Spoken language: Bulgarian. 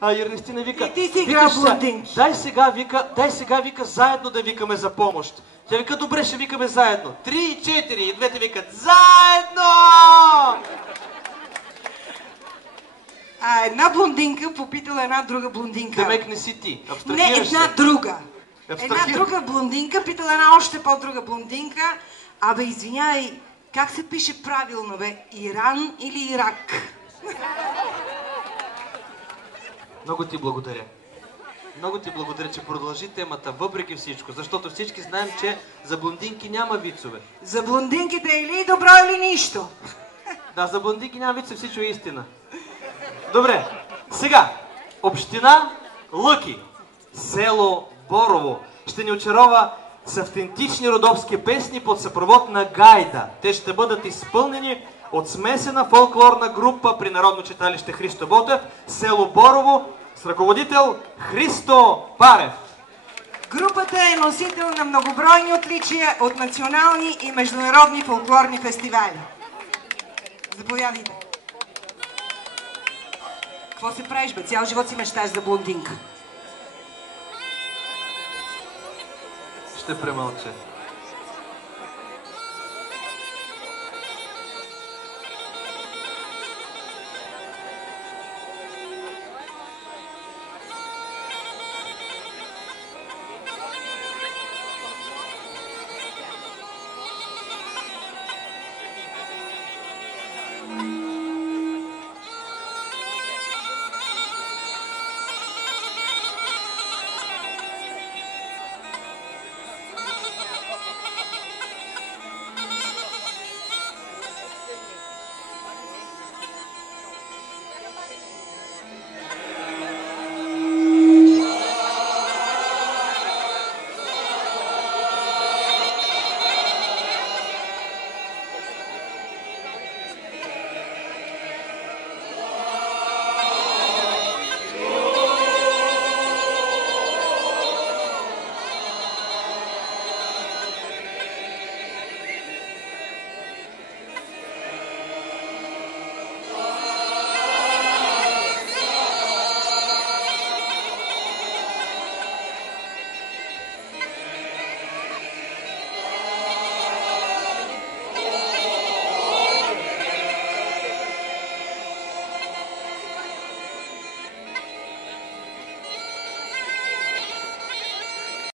А Ернестина вика... И ти си играл блондинки. Дай сега вика заедно да викаме за помощ. Тя вика, добре, ще викаме заедно. 3 и 4 и двете викат заедно! А една блондинка попитала една друга блондинка. Демек не си ти. Не, една друга. Абстрахира. Една друга блондинка питала една още по-друга блондинка. Абе, извиняй, как се пише правилно, бе? Иран или Ирак? Много ти благодаря. Много ти благодаря, че продължи темата, въпреки всичко, защото всички знаем, че за блондинки няма вицове. За блондинките или добро, или нищо. Да, за блондинки няма вицове, всичко е истина. Добре, сега, община Лъки, село Борово, ще ни очарова с автентични родопски песни под съпровод на гайда. Те ще бъдат изпълнени от смесена фолклорна група при Народно читалище Христо Ботев, село Борово, с ръководител Христо Парев. Групата е носител на многобройни отличия от национални и международни фолклорни фестивали. Заповядайте. Какво се правиш, бе? Цял живот си мечтаеш за блондинка. Ще премълча.